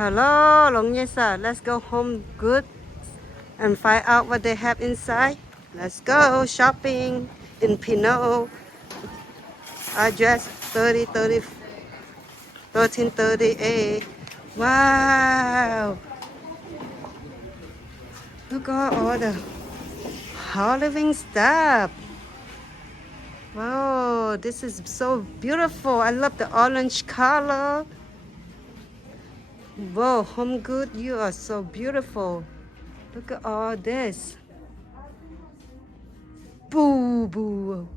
Hello, Long Yesa. Let's go HomeGoods and find out what they have inside. Let's go shopping in Pinot. Address 3030 1330A. Wow. Look at all the Halloween stuff. Wow, this is so beautiful. I love the orange color. Whoa, HomeGoods, you are so beautiful. Look at all this. Boo boo.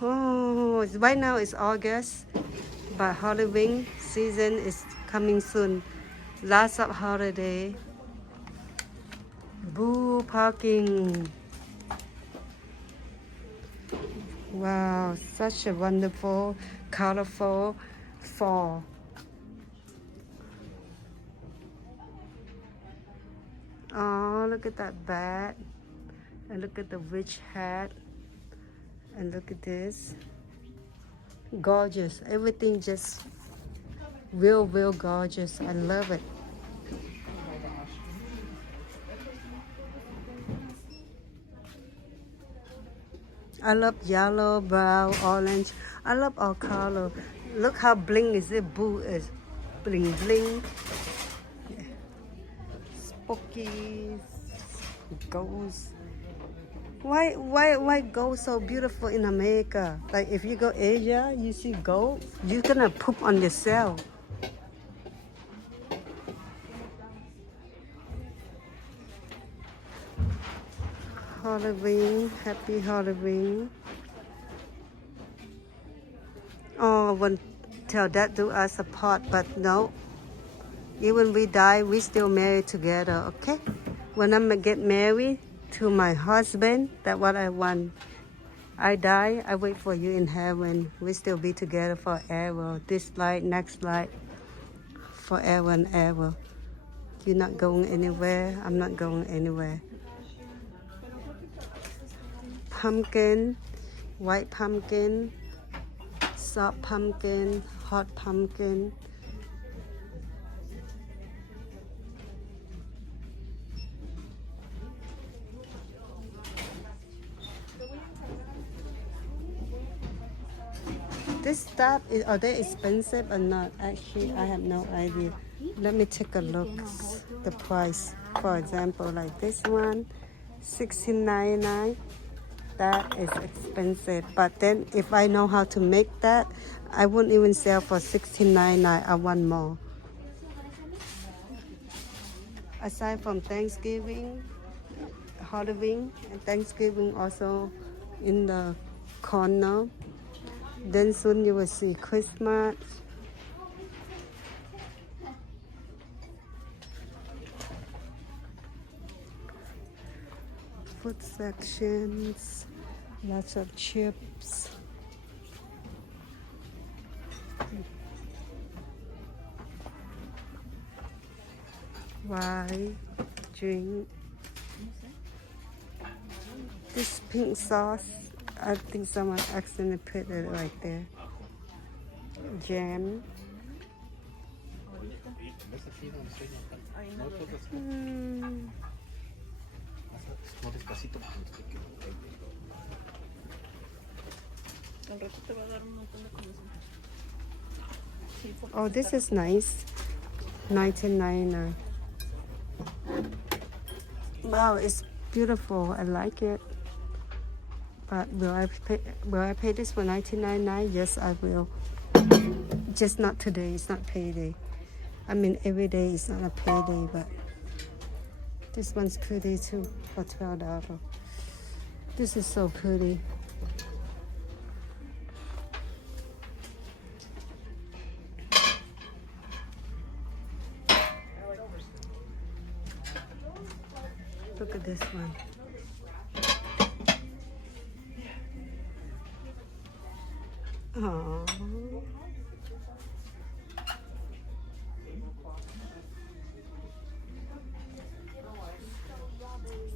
Oh, right now it's August, but Halloween season is coming soon. Lots of holiday. Boo parking. Wow, such a wonderful, colorful fall. Oh, look at that bat. And look at the witch hat. And look at this. Gorgeous. Everything just real gorgeous. I love it. I love yellow, brown, orange. I love all color. Look how bling is it. Boo is bling bling. Yeah. Spooky ghosts. Why gold so beautiful in America? Like if you go Asia, you see gold, you're gonna poop on yourself. Halloween, happy Halloween. Oh, one tell that do us apart, but no. Even we die, we still married together, okay? When I get married to my husband, that's what I want. I die, I wait for you in heaven. We still be together forever. This life, next life, forever and ever. You're not going anywhere, I'm not going anywhere. Pumpkin, white pumpkin, soft pumpkin, hot pumpkin. This stuff, are they expensive or not? Actually, I have no idea. Let me take a look. The price, for example, like this one, $16.99. That is expensive. But then if I know how to make that, I wouldn't even sell for $16.99. I want more. Aside from Thanksgiving, Halloween, and Thanksgiving also in the corner. Then soon you will see Christmas. Food sections, lots of chips. Wine, drink. This pink sauce, I think someone accidentally put it right there. Jam. Oh, this is nice. $19.99. Wow, it's beautiful. I like it. But will I pay this for $19.99? Yes, I will. Just not today. It's not payday. I mean, every day is not a payday, but this one's pretty too for $12. This is so pretty. Look at this one. Aww.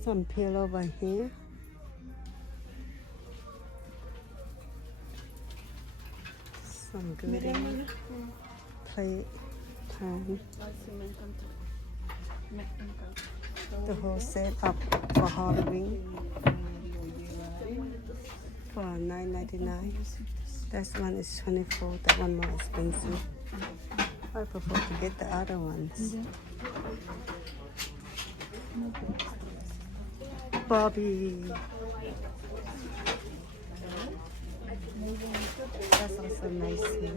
Some pillow over here. Some goodie. Plate. And the whole set up for Halloween for $9.99. That one is $24. That one more expensive. I prefer to get the other ones. Bobby. That's also nice here.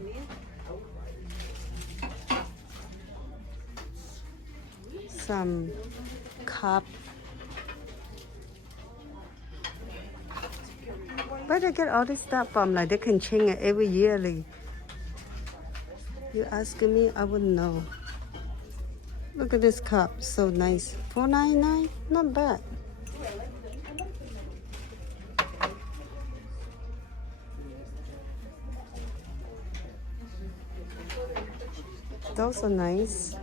Some cup. Where they get all this stuff from? Like they can change it every yearly. You asking me? I wouldn't know. Look at this cup, so nice. $4.99, not bad. Those are nice.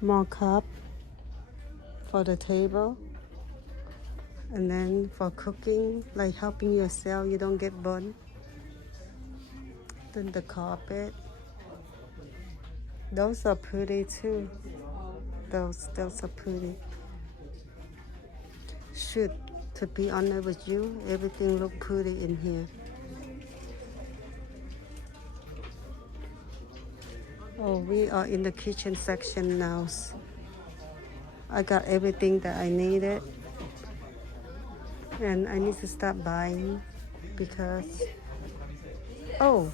More cup for the table. And then for cooking, like helping yourself, you don't get burned. Then the carpet. Those are pretty too. Those are pretty. Shoot, to be honest with you, everything look pretty in here. Oh, we are in the kitchen section now. I got everything that I needed. And I need to stop buying because, oh,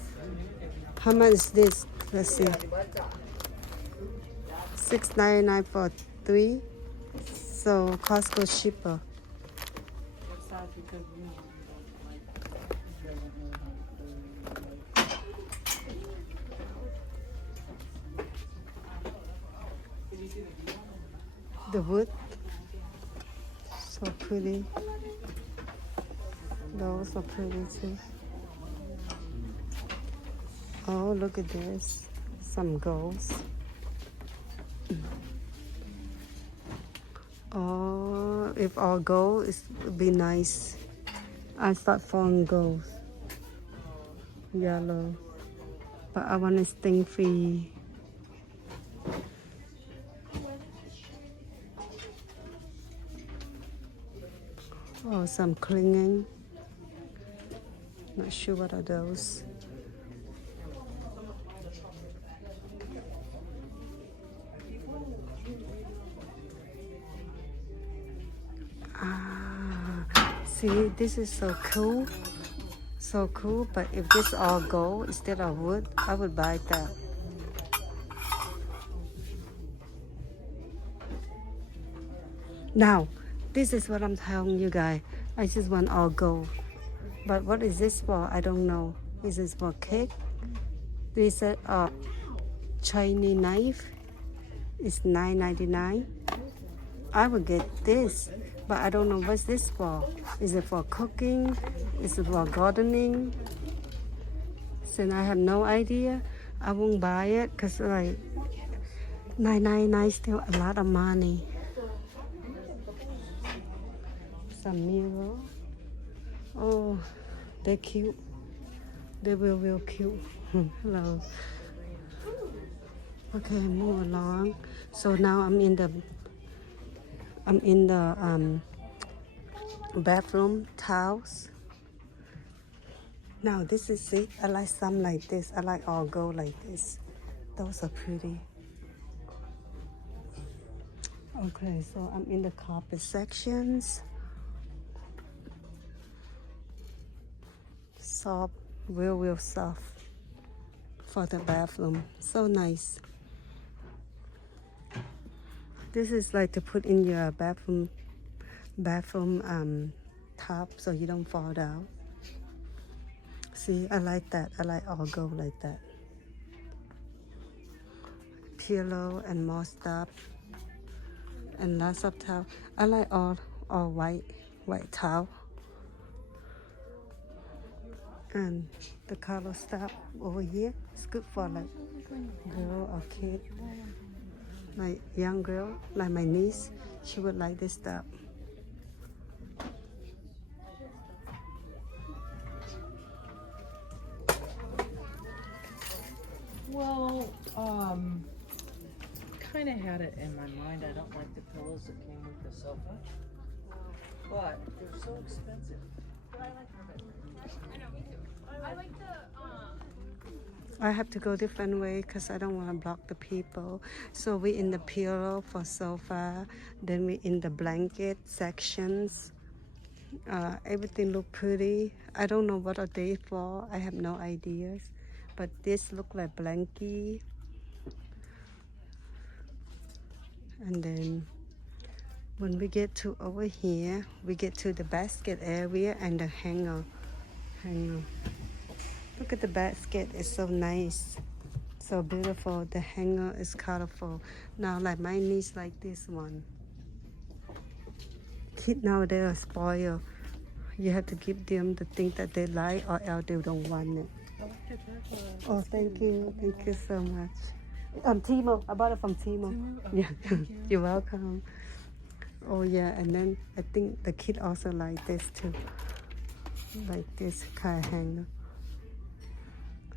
how much is this? Let's see. $6.99 for 3. So Costco cheaper. The wood, so pretty. Those are pretty too. Oh, look at this. Some golds. Oh, if all gold, it would be nice. I start falling gold. Yellow. But I want it stain free. Oh, some clinging. Not sure what are those. See, this is so cool. So cool, but if this all gold instead of wood, I would buy that. Now, this is what I'm telling you guys. I just want all gold. But what is this for? I don't know. Is this for cake? This is a Chinese knife. It's $9.99. I would get this, but I don't know what's this for. Is it for cooking? Is it for gardening? Since I have no idea, I won't buy it because like $9.99 still a lot of money. Some mirror. Oh, they're cute. They real cute. Hello. Okay, move along. So now I'm in the bathroom towels. Now this is it. I like some like this. I like all gold like this. Those are pretty. Okay, so I'm in the carpet sections. Soft, real soft for the bathroom. So nice. This is like to put in your bathroom top so you don't fall down. See, I like that. I like all gold like that. Pillow and more stuff. And lots of towel. I like all white towel. And the color stuff over here. It's good for like girl or kid. Like young girl, like my niece, she would like this stuff. Well, kind of had it in my mind. I don't like the pillows that came with the sofa, but they're so expensive. But I like her better. I know, me too. I like the I have to go different way because I don't want to block the people. So we in the pillow for sofa, then we in the blanket sections. Everything look pretty. I don't know what are they for. I have no ideas. But this look like blankie. And then when we get to over here, we get to the basket area and the hanger. Look at the basket, it's so nice, so beautiful. The hanger is colorful. Now like my niece like this one. Kids nowadays are spoiled. You have to give them the thing that they like or else they don't want it. Oh, thank you so much. Timo, I bought it from Timo. Yeah, you're welcome. Oh yeah, and then I think the kid also like this too, like this kind of hanger.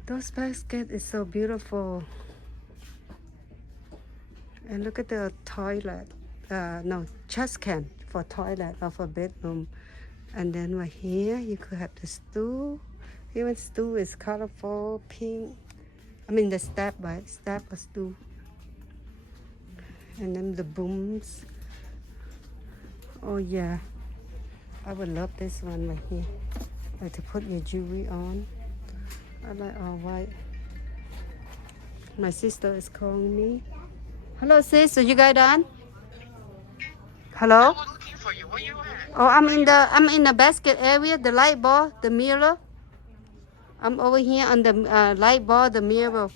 Those baskets is so beautiful. And look at the toilet. No, chest can for toilet or for bedroom. And then right here, you could have the stool. Even stool is colorful, pink. I mean the step, right? Step or stool. And then the booms. Oh yeah, I would love this one right here. Like to put your jewelry on. I like all white. My sister is calling me. Hello sis, are you guys done? Hello? I was looking for you. Where you at? Oh, I'm in the basket area, the light bulb, the mirror. I'm over here on the light bulb, the mirror.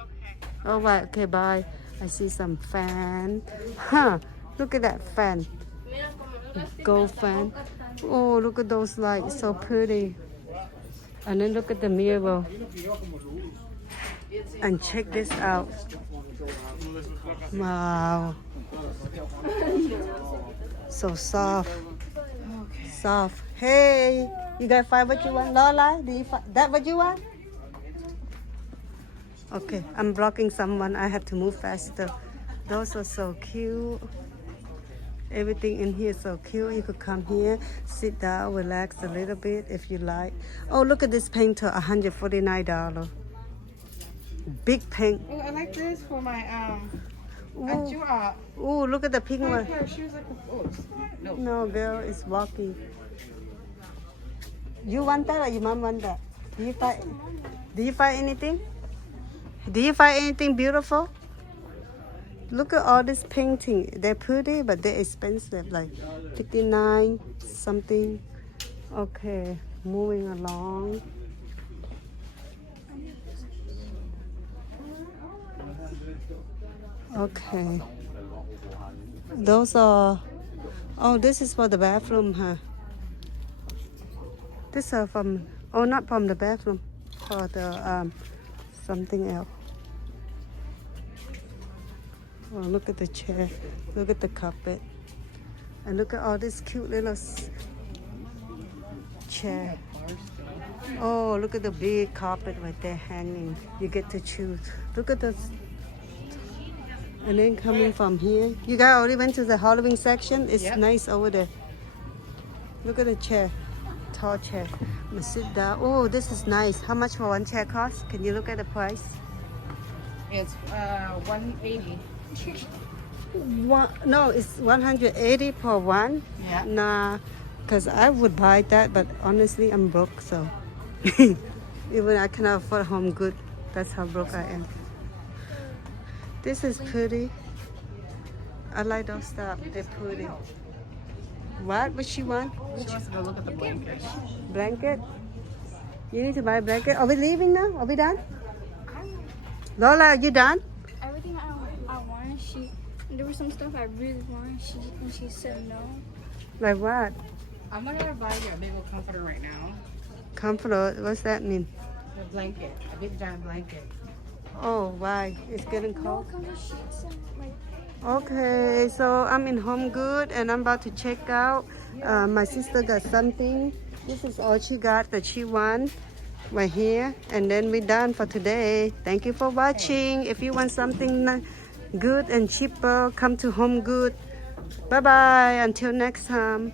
Okay. All right, okay, bye. I see some fan. Huh, look at that fan. Gold fan. Oh, look at those lights, so pretty. And then look at the mirror. And check this out. Wow. So soft. Soft. Hey, you guys find what you want? Lola, do you find that what you want? Okay, I'm blocking someone. I have to move faster. Those are so cute. Everything in here is so cute. You could come here, sit down, relax a little bit if you like. Oh, look at this painter, $149. Big paint. Oh, I like this for my Ooh. Ooh, look at the pink one. pair of shoes like no. No, girl, it's walking. You want that or your mom want that? Do you find anything? Do you find anything beautiful? Look at all this painting. They're pretty, but they're expensive, like 59 something. Okay, moving along. Okay. Those are, oh, this is for the bathroom, huh? This are from, oh, not from the bathroom, for the, something else. Oh, look at the chair, look at the carpet, and look at all this cute little chair. Oh, look at the big carpet right there hanging. You get to choose. Look at this. And then coming from here, you guys already went to the Halloween section. It's nice over there. Look at the chair, tall chair. I'm gonna sit down. Oh, this is nice. How much for one chair cost? Can you look at the price? It's $180. No, it's 180 per one. Yeah. Nah, because I would buy that, but honestly, I'm broke, so even I cannot afford HomeGoods. That's how broke I am. This is pretty. I like those stuff. They're pretty. What? What she want? She wants to go look at the blanket. Blanket? You need to buy a blanket. Are we leaving now? Are we done? Lola, are you done? Everything I wanted, there was some stuff I really wanted, and she said no. Like what? I'm gonna buy you a big old comforter right now. Comforter? What's that mean? A blanket, a big giant blanket. Oh, why? It's getting cold? No, because sheets and like. Okay, so I'm in HomeGoods and I'm about to check out. My sister got something. This is all she got that she wants. right here, and then we're done for today. Thank you for watching. If you want something good and cheaper, come to HomeGoods. Bye bye. Until next time.